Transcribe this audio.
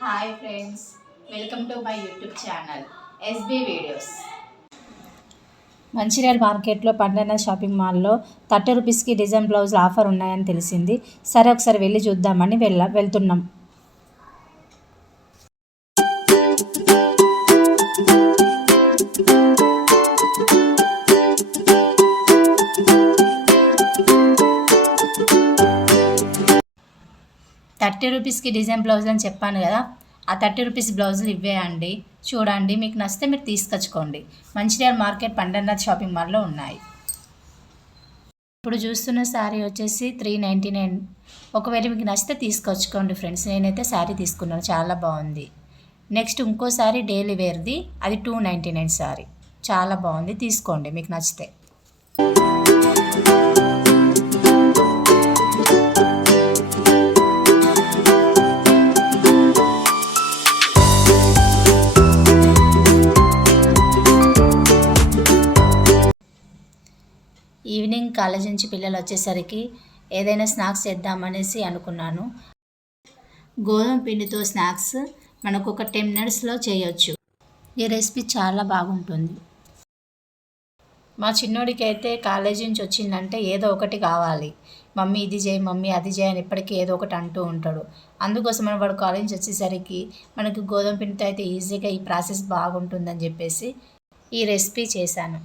Hi friends, welcome to my YouTube channel SB videos. Mancherial మార్కెట్లో Pandanna shopping మాల్లో 30 రూపీస్కి design బ్లౌజులు ఆఫర్ ఉన్నాయని తెలిసింది. సరే ఒకసారి వెళ్ళి చూద్దామని వెళ్తున్నాం. ₹30 డిజైన్ బ్లౌజులు అని చెప్పాను కదా, ఆ ₹30 బ్లౌజులు ఇవే అండి. చూడండి, మీకు నచ్చితే మీరు తీసుకొచ్చుకోండి. మంచిర్యాల మార్కెట్ పండన్న షాపింగ్ మాల్లో ఉన్నాయి. ఇప్పుడు చూస్తున్న శారీ వచ్చేసి $399. ఒకవేళ మీకు నచ్చితే తీసుకొచ్చుకోండి ఫ్రెండ్స్. నేనైతే శారీ తీసుకున్నాను, చాలా బాగుంది. నెక్స్ట్ ఇంకో శారీ డైలీ వేర్ది, అది $299 శారీ, చాలా బాగుంది. తీసుకోండి మీకు నచ్చితే. ఈవినింగ్ కాలేజ్ నుంచి పిల్లలు వచ్చేసరికి ఏదైనా స్నాక్స్ చేద్దామనేసి అనుకున్నాను. గోధుమ పిండితో స్నాక్స్ మనకు ఒక 10 మినిట్స్లో చేయొచ్చు. ఈ రెసిపీ చాలా బాగుంటుంది. మా చిన్నోడికి అయితే కాలేజీ నుంచి వచ్చిందంటే ఏదో ఒకటి కావాలి. మమ్మీ ఇది చేయి, మమ్మీ అది చేయి అని ఇప్పటికీ ఏదో ఒకటి అంటూ ఉంటాడు. అందుకోసం వాడు కాలేజ్ నుంచి వచ్చేసరికి మనకు గోధుమ పిండితో అయితే ఈజీగా ఈ ప్రాసెస్ బాగుంటుందని చెప్పేసి ఈ రెసిపీ చేశాను.